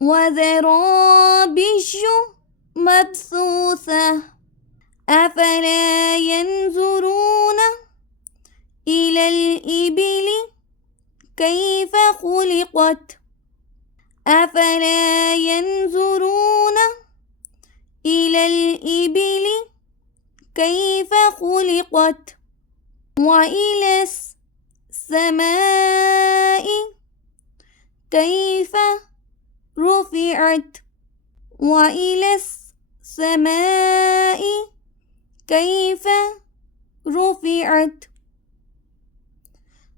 وزرابي مبثوثة أفلا ينظرون إلى الإبل كيف خلقت أفلا ينظرون إلى الإبل كيف خلقت وإلى السماء كيف رفعت وإلى السماء كيف رفعت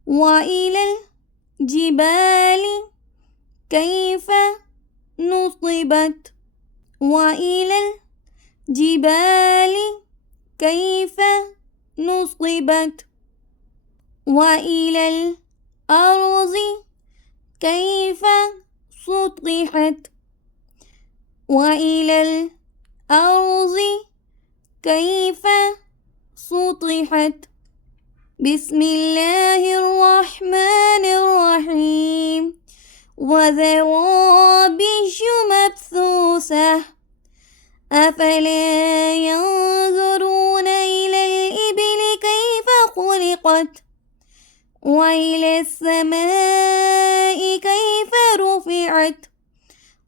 وإلى الجبال كيف نصبت وإلى الجبال كيف نصبت وإلى الأرض كيف سطحت وإلى الأرض كيف سطحت بسم الله الرحمن الرحيم وزرابي مبثوثة أفلا ينظرون إلى الإبل كيف خلقت وإلى السماء كيف رفعت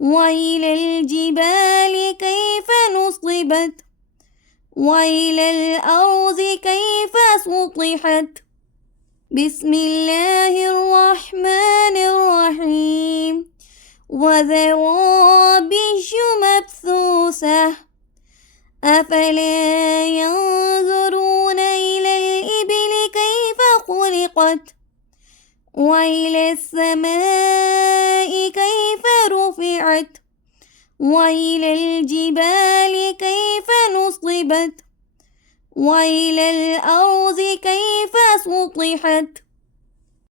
وإلى الجبال كيف نصبت وإلى الأرض كيف سطحت بسم الله الرحمن الرحيم وزرابي مبثوثة أفلا ينظرون إلى الإبل كيف خلقت وإلى السماء كيف رفعت وإلى الجبال كيف نصبت وإلى الأرض كيف سطحت